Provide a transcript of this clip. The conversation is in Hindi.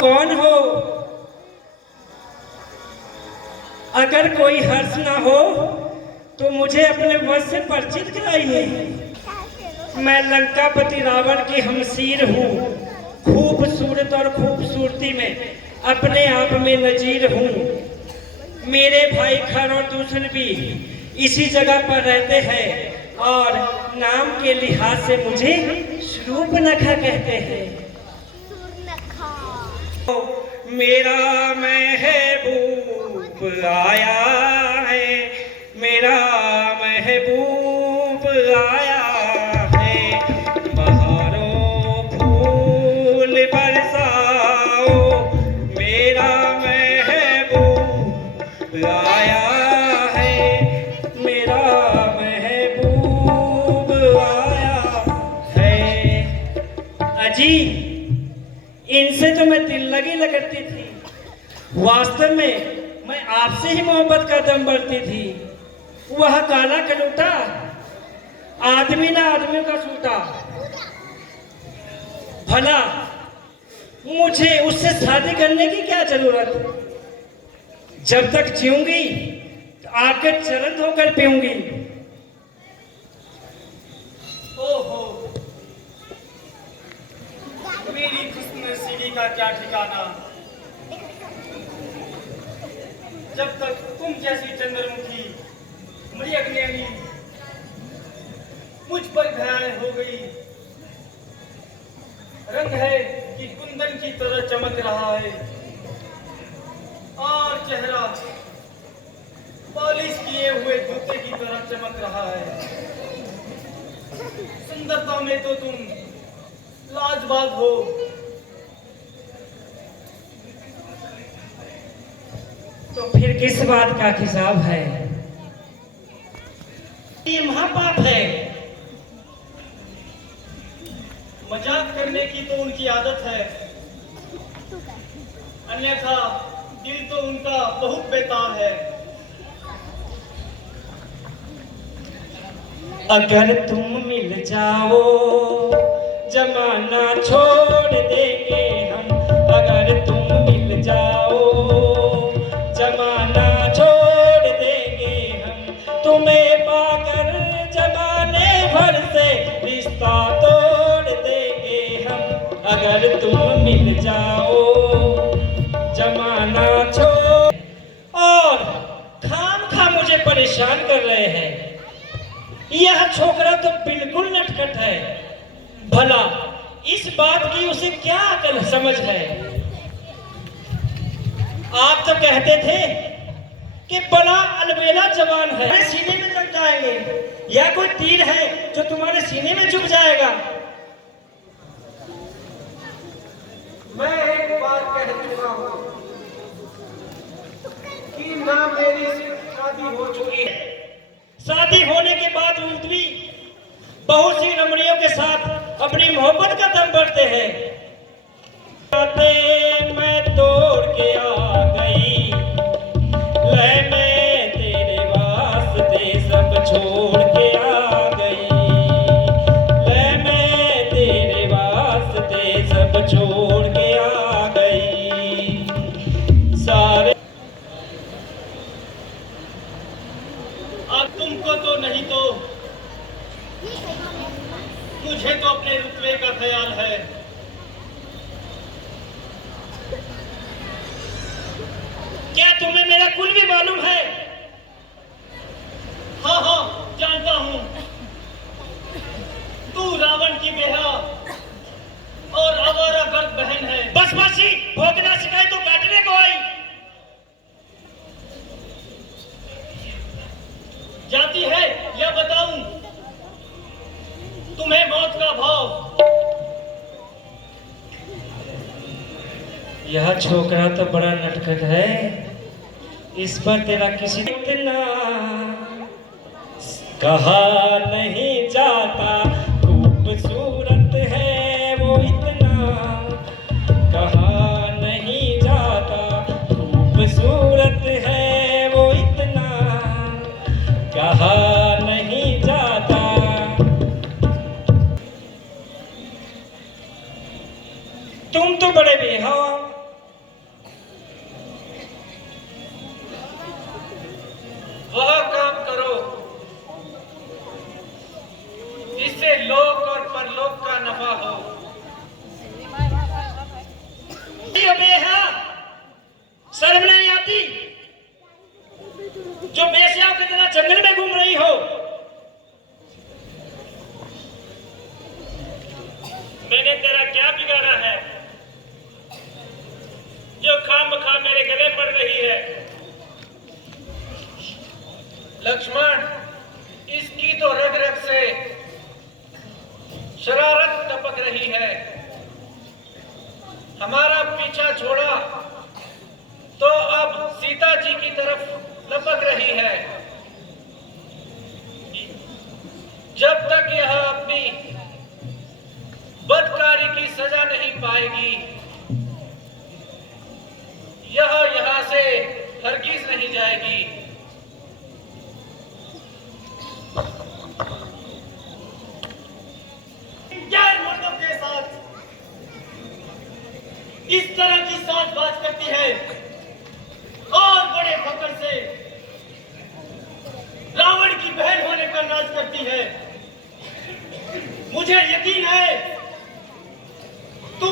कौन हो? अगर कोई हर्ष ना हो तो मुझे अपने वश से परिचित कराइए। मैं लंकापति रावण की हमसीर हूँ, खूबसूरत और खूबसूरती में अपने आप में नजीर हूँ। मेरे भाई खर और दूसरे भी इसी जगह पर रहते हैं और नाम के लिहाज से मुझे शूर्पणखा कहते हैं। मेरा महबूब आया है, मेरा महबूब आया है। बहारों फूल बरसाओ, मेरा महबूब आया है, मेरा महबूब आया है। अजी, इनसे तो मैं दिल लगी लगती थी, वास्तव में मैं आपसे ही मोहब्बत का दम भरती थी। वह काला कलूटा आदमी ना आदमी का सूटा, भला मुझे उससे शादी करने की क्या जरूरत? जब तक जीऊंगी तो आपके चरण धोकर पीऊंगी। ओहो, मेरी खुशनसीबी का क्या ठिकाना। जब तक तुम जैसी चंद्रमुखी मृगनयनी मुझ पर घायल हो गई, रंग है कि कुंदन की तरह चमक रहा है और चेहरा पॉलिश किए हुए जूते की तरह चमक रहा है। सुंदरता में तो तुम लाजवाब हो। तो फिर किस बात का हिसाब है? ये महापाप है। मजाक करने की तो उनकी आदत है, अन्यथा दिल तो उनका बहुत बेताब है। अगर तुम मिल जाओ जमाना छोड़ देंगे हम, अगर तुम मिल जाओ जमाना छोड़ देंगे हम। तुम्हें पाकर जमाने भर से रिश्ता तोड़ देंगे हम, अगर तुम मिल जाओ जमाना छोड़। और खामखा मुझे परेशान कर रहे हैं। यह छोकरा तो बिल्कुल नटखट है। भला इस बात की उसे क्या अकल समझ है? आप तो कहते थे कि बड़ा अलबेला जवान है, मेरे सीने में लग जाएंगे। यह कोई तीर है जो तुम्हारे सीने में चुभ जाएगा? मैं एक बार कह चुका हूँ कि ना मेरी सिर्फ शादी हो चुकी है। शादी होने के बाद भी बहुत सी रमणियों के साथ अपनी मोहब्बत का दम भरते हैं। मैं तोड़ के आ गई, ले मैं तेरे वास्ते सब छोड़ के आ गई, ले मैं तेरे वास्ते सब छोड़ के आ गई। सारे अब तुमको तो नहीं तो मुझे तो अपने रुतबे का ख्याल है। क्या तुम्हें मेरा कुल भी मालूम है? हाँ हाँ, जानता हूँ। तू रावण की बेहा और आवारा गर्द बहन है। बस बस ही भोगना सिखाए तो काटने को आई। जाती है या बताऊं तुम्हें मौत का भाव? यह छोकरा तो बड़ा नटखट है, इस पर तेरा किसी इतना कहा नहीं जाता खूबसूरत है वो इतना, कहा नहीं जाता खूबसूरत है वो इतना, कहा नहीं जाता। तुम तो बड़े बेहवा, वह काम करो जिससे लोक और परलोक का नफा हो। ये बेहा शर्म नहीं आती जो बेस्याओं की तरह जंगल में घूम रही हो। मैंने तेरा क्या बिगाड़ा है जो खामखा मेरे गले पड़ रही है? लक्ष्मण, इसकी तो रग रग से शरारत टपक रही है। हमारा पीछा छोड़ा तो अब सीता जी की तरफ लपक रही है। जब तक यह अपनी बदकारी की सजा नहीं पाएगी, यह यहां से हरगिज नहीं जाएगी। गैर मर्दों के साथ इस तरह की साजबाज करती है और बड़े फकर से रावण की बहन होने का नाज करती है। मुझे यकीन है तू